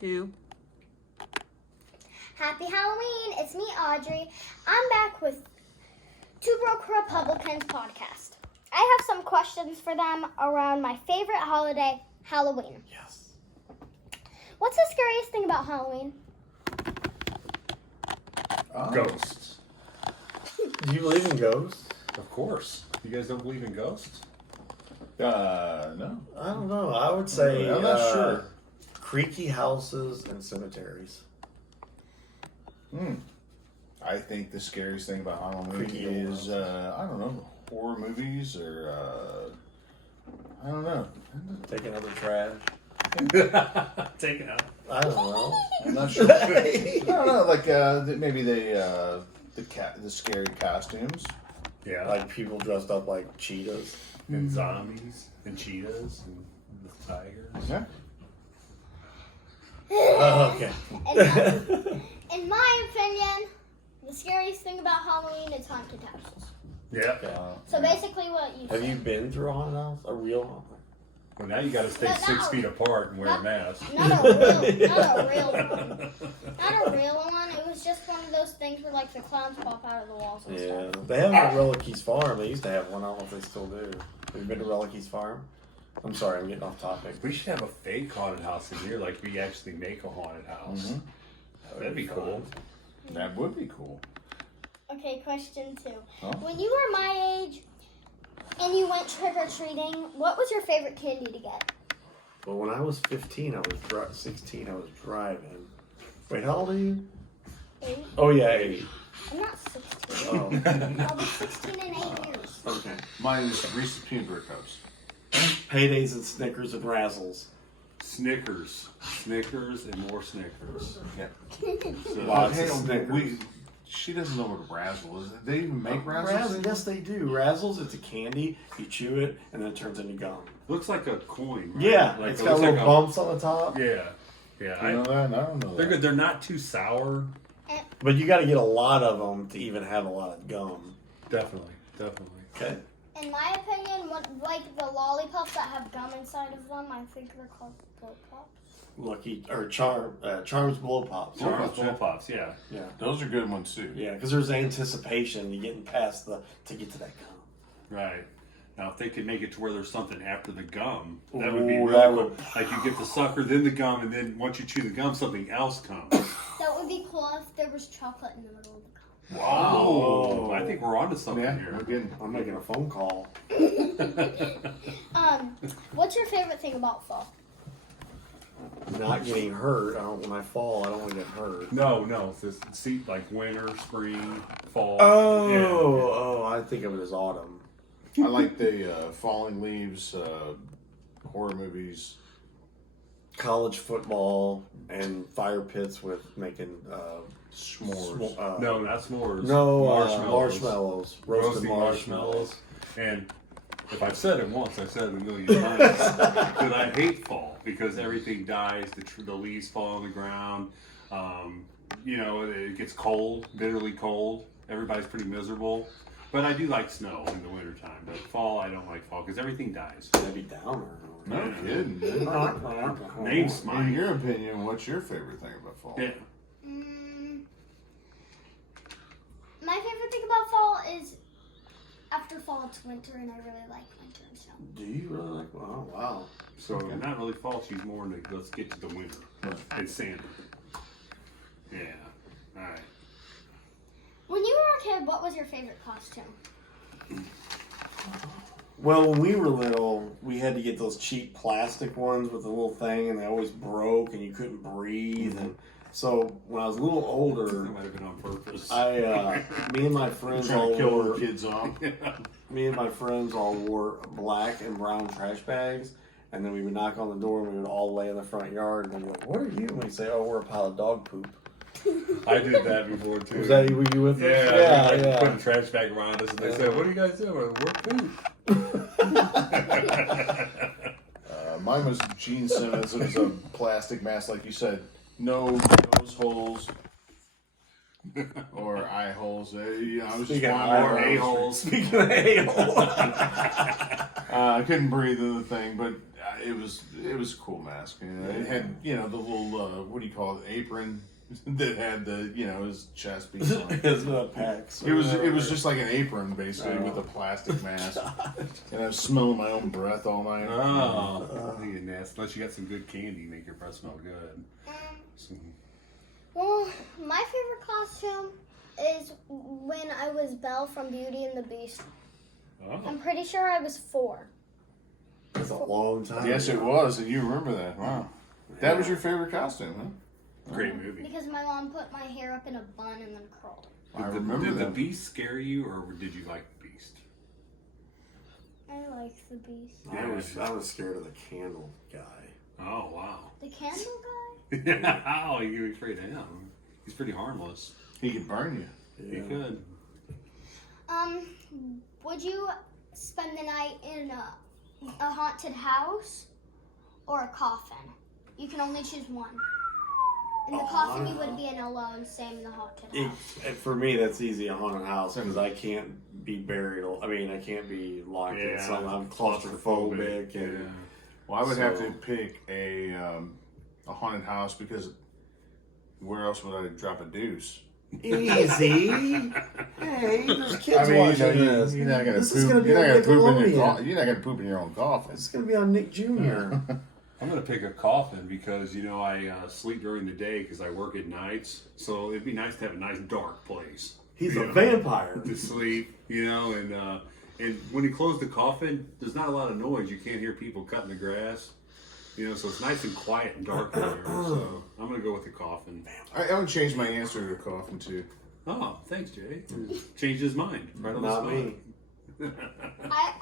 2. Happy Halloween! It's me, Audrey. I'm back with Two Broke Republicans podcast. I have some questions for them around my favorite holiday, Halloween. Yes. What's the scariest thing about Halloween? Ghosts. Do you believe in ghosts? Of course. You guys don't believe in ghosts? No. I don't know. I would say I'm not sure. creaky houses and cemeteries. I think the scariest thing about Halloween Creaky is, I don't know, horror movies or, I don't know. Taking out the trash. Taken out. I don't know. I'm not sure. I don't know, like, maybe the scary costumes. Yeah. Like people dressed up like cheetahs. And zombies and cheetahs and the tigers. Yeah. Oh, okay. In my opinion, the scariest thing about Halloween is haunted houses. Yeah. So basically what you Have said. you been through a haunted house? A real haunted? Well, now you got to stay But 6 now- feet apart and wear a mask. Not a real one. Not a real one. It was just one of those things where like the clowns pop out of the walls and Yeah. stuff. They have one at Reliquy's Farm. They used to have one. I don't know if they still do. Have you been to Reliquy's Farm? I'm sorry, I'm getting off topic. We should have a fake haunted house in here, like we actually make a haunted house. That'd be cool. That would be cool. Okay, question 2. Huh? When you were my age and you went trick-or-treating, what was your favorite candy to get? Well, when I was 15, I was 16. I was driving. Wait, how old are you? 8? Oh yeah, 8. I'm not 16. Oh, I'll be 16 in 8 years. okay. Mine is Reese's Peanut Butter Cups. Paydays and Snickers and Razzles. Snickers. Snickers and more Snickers. Yeah. So, Lots Hey, of Snickers. she doesn't know what a razzle is. They even make razzles? Razzles? Yes, they do. Razzles, it's a candy. You chew it, and then it turns into gum. looks like a coin. Right? Yeah, Like, it's it got looks little like bumps on the top. Yeah. Yeah. You know that? I don't know They're that. good. They're not too sour. But you got to get a lot of them to even have a lot of gum. Definitely. Definitely. Okay. In my opinion, like the lollipops that have gum inside of them, I think they're called blow pops. Lucky or Charms Blow Pops. Blow Charles Pops, yeah. Blow Pops, yeah. Yeah. Those are good ones too. Yeah, because there's anticipation. You getting past to get to that gum. Right. Now, if they could make it to where there's something after the gum, that would be Ooh, really that cool. would- Like you get the sucker, then the gum, and then once you chew the gum, something else comes. That would be cool if there was chocolate in the middle of the gum. Wow. I think we're onto something Yeah, here. we're getting. I'm making a phone call. What's your favorite thing about fall? Not getting hurt. When I fall, I don't want to get hurt. No. It's this, see, like winter, spring, fall. Oh, I think of it as autumn. I like the falling leaves, horror movies. College football and fire pits with making S'mores. No, not s'mores. marshmallows. Roasted Roasting marshmallows. And if I've said it once, I've said it a million times. That I hate fall because everything dies. The leaves fall on the ground. It gets cold, bitterly cold. Everybody's pretty miserable. But I do like snow in the wintertime. But fall, I don't like fall because everything dies. That'd be downer. No kidding. Name In smite. your opinion, what's your favorite thing about fall? Yeah. My favorite thing about fall is after fall it's winter, and I really like winter and snow. Do you really like? Oh, wow. So not really fall. She's more into let's get to the winter. It's sandy. Yeah. All right. When you were a kid, what was your favorite costume? Well, when we were little, we had to get those cheap plastic ones with the little thing, and they always broke, and you couldn't breathe. And so when I was a little That older, might have been on purpose. me and my friends Trying all to kill wore. the kids off. Me and my friends all wore black and brown trash bags, and then we would knock on the door, and we would all lay in the front yard, and they'd be like, "What are you?" And we'd say, "Oh, we're a pile of dog poop." I did that before too. Was that were you with us? Yeah, Yeah, they put a trash bag around us and they said, "What are you guys doing?" We're poop. Mine was Gene Simmons. It was a plastic mask, like you said. No nose holes or eye holes. I was just Speaking of wandering eye around holes. the street. Speaking of a-hole. I couldn't breathe in the thing, but It was a cool mask. You know, it had the little what do you call it, apron that had the his chest piece on it. His packs. It was just like an apron basically with a plastic mask. And I was smelling my own breath all night. Oh, nasty. Unless you got some good candy, make your breath smell good. Well, my favorite costume is when I was Belle from Beauty and the Beast. Oh. I'm pretty sure I was 4. That's a long time. Yes, it was, and you remember that. Wow. That was your favorite costume, huh? Great movie. Because my mom put my hair up in a bun and then curled it. I remember Did the that. Beast scare you, or did you like the Beast? I like the Beast. I was scared of the candle guy. Oh, wow. The candle guy? How are you afraid of him? He's pretty harmless. He could burn you. He could. Would you spend the night in a haunted house or a coffin? You can only choose one. In the coffin, you would be in alone. Same in the haunted house. For me, that's easy. A haunted house because I can't be buried. I mean, I can't be locked in something. I'm claustrophobic. And Well, I would have to pick a haunted house because where else would I drop a deuce? easy. Hey, there's kids I watching mean, this. you're not gonna This poop. is gonna be You're on not gonna poop in your Nickelodeon. You're not gonna poop in your own coffin. This is gonna be on Nick Jr. I'm going to pick a coffin because, I sleep during the day because I work at nights. So it'd be nice to have a nice dark place. He's a vampire. To sleep, and when you close the coffin, there's not a lot of noise. You can't hear people cutting the grass. So it's nice and quiet and dark in there. So I'm going to go with the coffin. I would change my answer to the coffin too. Oh, thanks, Jay. Changed his mind. Right on Not the me. spot.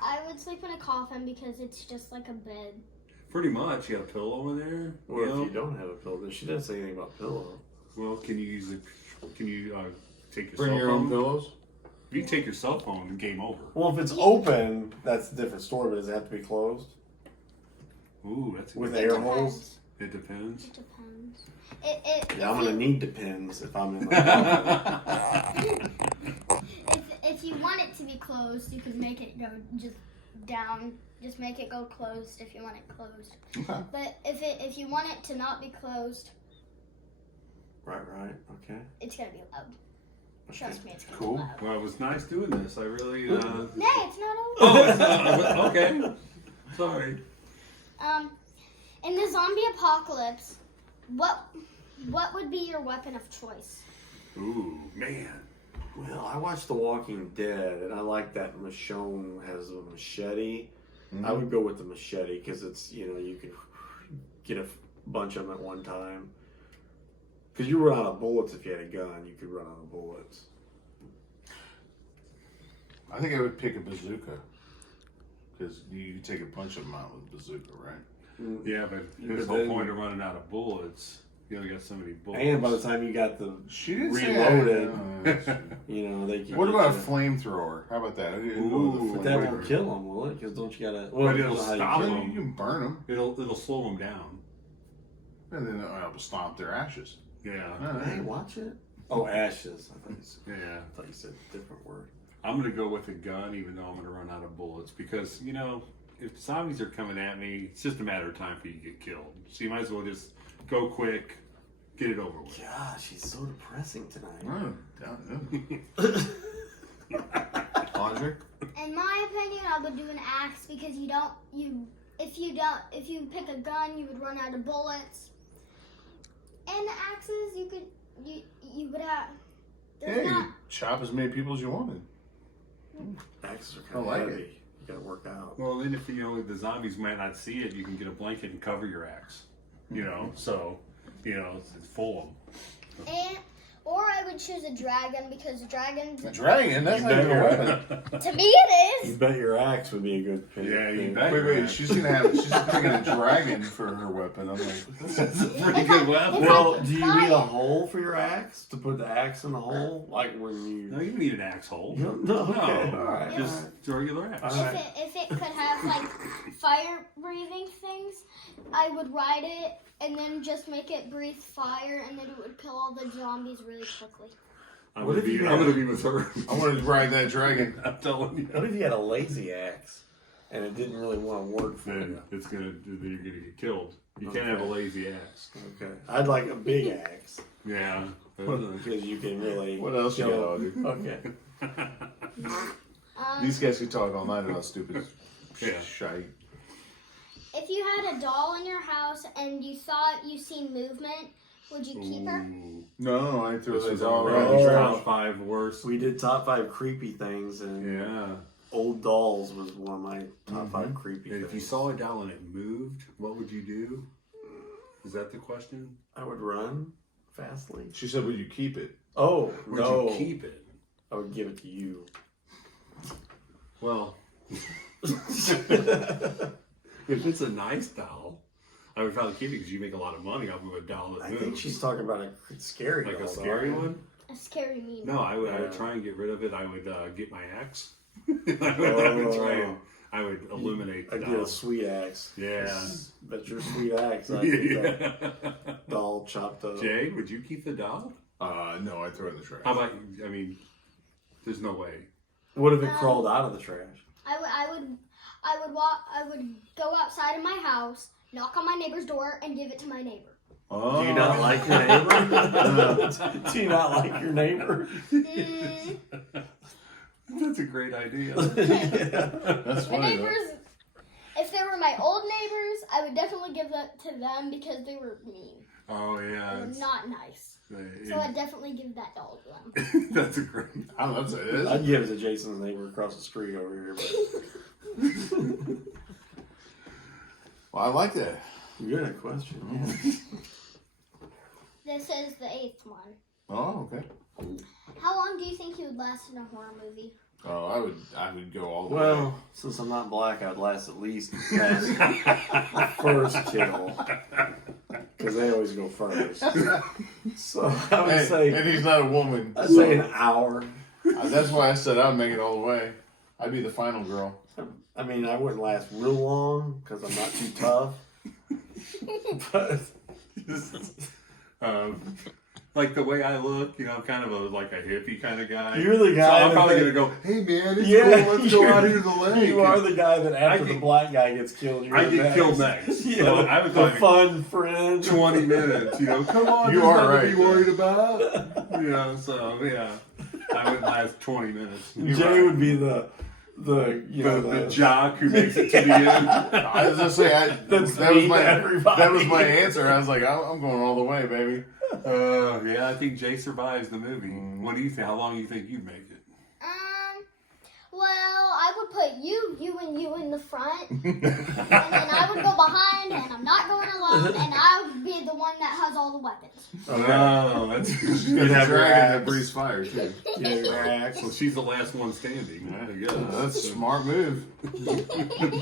I would sleep in a coffin because it's just like a bed. Pretty much. You got a pillow in there. Or if you don't have a pillow, she didn't say anything about pillow. Well, can you take your Bring cell your phone? own pillows. If you take your cell phone, the game over. Well, if it's open, that's a different story. But does it have to be closed Ooh, that's a with good. air holes? It depends. It depends. Yeah, I'm gonna need depends if I'm in my If you want it to be closed, you can make it go just down. Just make it go closed if you want it closed. Okay. But if you want it to not be closed, Right, okay. it's gonna be loud. Trust me, it's gonna Cool. be loud. Well, it was nice doing this. I really. Nay, it's not over. Oh, it's not, okay. Sorry. In the zombie apocalypse, what would be your weapon of choice? Ooh, man. Well, I watched The Walking Dead, and I like that Michonne has a machete. I would go with the machete because it's, you can get a bunch of them at one time. Because you run out of bullets if you had a gun. You could run out of bullets. I think I would pick a bazooka because you take a bunch of them out with a bazooka, right? Yeah, but there's But no then- point of running out of bullets. You only got so many bullets. And by the time you got the She didn't say reloaded, that. they can. What get about a you. flamethrower? How about that? Ooh, But that won't kill them, will it? Because don't you gotta? But it'll depends on how you stop kill Then 'em. you can burn them, It'll slow them down. and then it'll stomp their ashes. Yeah. Hey, watch it. Oh, ashes. Yeah. I thought you said a different word. I'm gonna go with a gun, even though I'm gonna run out of bullets, because if zombies are coming at me, it's just a matter of time for you to get killed. So you might as well just go quick, get it over with. Gosh, she's so depressing tonight. Audrey? In my opinion, I would do an axe because if you pick a gun, you would run out of bullets. And axes, you would have. Hey, you chop as many people as you wanted. Axes are I kind of like heavy. it. You gotta work out. Well, then if the zombies might not see it, you can get a blanket and cover your axe. So it's full of them. Or I would choose a dragon because dragons. A dragon? That's You not bet even a your- weapon. To me, it You is. bet your axe would be a good pick. Yeah, you pick. bet. Wait, she's picking a dragon for her weapon. I'm like, That's a pretty good weapon. Well, do you need a hole for your axe to put the axe in the hole, like when you? No, you don't need an axe hole. No, okay, No, all right. just a regular axe. All right. If it could have like fire breathing things, I would ride it and then just make it breathe fire, and then it would kill all the zombies really quickly. I'm What gonna if you be had- I'm gonna be with her. I want to ride that dragon. I'm telling you. What if you had a lazy axe, and it didn't really want to work for then you. you're gonna get killed. You can't have a lazy axe. Okay. I'd like a big axe. Yeah. Because you can really. What else you got, kill- Audrey? Okay. These guys could talk all night about stupid Yeah. shite. If you had a doll in your house and you thought you seen movement, would you keep her? Ooh. No, I threw This the was doll already around the trash. top 5 worst. We did top 5 creepy things, and Yeah. old dolls was one of my top 5 creepy And things. if you saw a doll and it moved, what would you do? Is that the question? I would run fastly. She said, "Would you keep it?" Oh, Would no. you keep it? I would give it to you. Well, if it's a nice doll, I would probably keep it because you make a lot of money off of a doll that I moves. think she's talking about a scary like doll. a scary though. one. A scary mean. No, I would Yeah. try and get rid of it. I would get my axe. I would try and I would eliminate the I'd doll. get a sweet axe. Yeah. That's your sweet axe. I'd get that Yeah. doll chopped up. Jay, would you keep the doll? No, I threw it in the trash. How about? I mean, there's no way. What if it crawled out of the trash? I would go outside of my house, knock on my neighbor's door, and give it to my neighbor. Oh. Do you not like your neighbor? Do you not like your neighbor? Mm, That's a great idea. That's the funny though. neighbors, if they were my old neighbors, I would definitely give that to them because they were mean. Oh They yeah. were it's- not nice. it- So I'd definitely give that doll to them. That's a great. I don't know. That's it. I'd give it to Jason's neighbor across the street over here. But Well, I like that. good question. This is the 8th one. Oh, okay. How long do you think you would last in a horror movie? Oh, I would go all the way. Well, since I'm not black, I'd last at least past the first kill. Because they always go first. So I would Hey, say, and he's not a woman. I'd so- say an hour. That's why I said I'd make it all the way. I'd be the final girl. I mean, I wouldn't last real long because I'm not too tough. But Like the way I look, I'm kind of like a hippie kind of guy. you're the So guy. I'm that probably they- gonna go, hey man, it's Yeah, cool, let's go you're- out here to the lake. You are the guy that after I the get- black guy gets killed, you're I the get killed next. Yeah, So I would the like fun friend. 20 minutes, come on, You there's are nothing to be right, worried about. So yeah, I would last 20 minutes. You're Jay right. would be the the jock who makes it to the end. I was just saying That's that was mean my to everybody. that was my answer. I was like, I'm going all the way, baby. Yeah, I think Jay survives the movie. What do you think? How long do you think you'd make it? Well, I would put you in the front, and then I would go behind, and I'm not going alone, and I would be the one that has all the weapons. Oh, that's You'd have your dragon axe. that breathes fire too. Yeah, your axe. well, she's the last one standing. I guess. That's a smart move.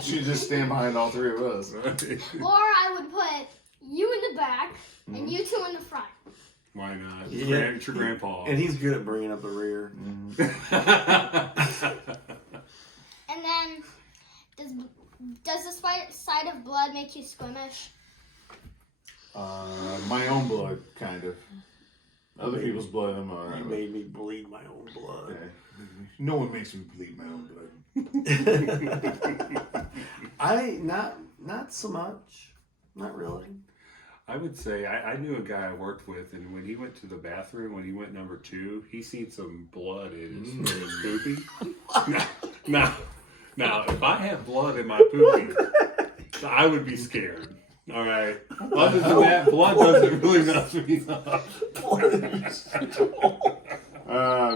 She just stand behind all three of us. Or I would put you in the back, and you two in the front. Why not? Yeah. It's your grandpa. And he's good at bringing up the rear. And then, does the sight of blood make you squeamish? My own blood, kind of. Other people's blood, I'm You alright. made me bleed my own blood. Okay. No one makes me bleed my own blood. Not so much. Not really. I would say I knew a guy I worked with, and when he went to the bathroom, when he went number 2, he seen some blood in his poopy. Now, if I had blood in my poopy, I would be scared. All right. Other than that, blood doesn't really mess me up.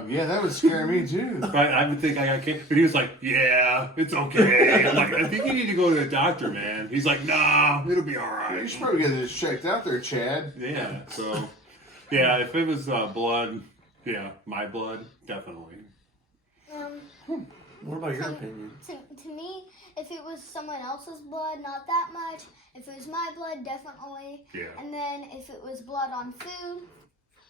Yeah, that would scare me too. I would think I can't. But he was like, "Yeah, it's okay." I'm like, "I think you need to go to the doctor, man." He's like, "Nah, it'll be all You right." should probably get this checked out there, Chad. Yeah. So, yeah, if it was blood, yeah, my blood, definitely. What about your opinion? To me, if it was someone else's blood, not that much. If it was my blood, definitely. Yeah. And then if it was blood on food,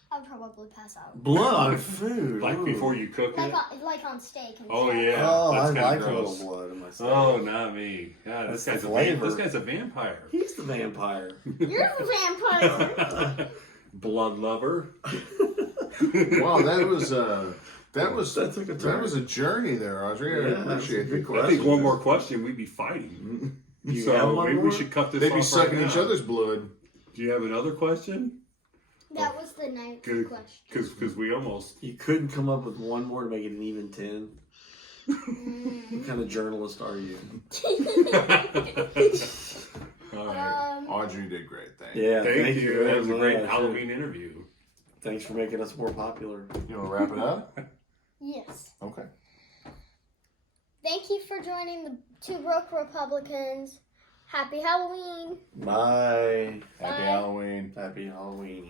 I would probably pass out. Blood on food. Like ooh. before you cook it. Like on steak and Oh stuff. yeah. Oh, that's I kinda like a gross. little blood in my steak. Oh, not me. Yeah, That's this the guy's flavor. this guy's a vampire. He's the vampire. You're the vampire. Blood lover. Wow, that That was That took a turn. that was a journey there, Audrey. I Yeah, appreciate that's a good it. question. I think one more question, we'd be fighting. You So have one maybe we more? should cut this They'd be off sucking right each now. other's blood. Do you have another question? That was the ninth Good. question. Because we almost. You couldn't come up with one more to make it an even 10. What kind of journalist are you? All right. Audrey did great. Thank you. Yeah, Thank you. That was a very great much. Halloween interview. Thanks for making us more popular. You want to wrap it up? Yes. Okay. Thank you for joining the Two Broke Republicans. Happy Halloween. Bye. Happy Bye. Halloween. Happy Halloween.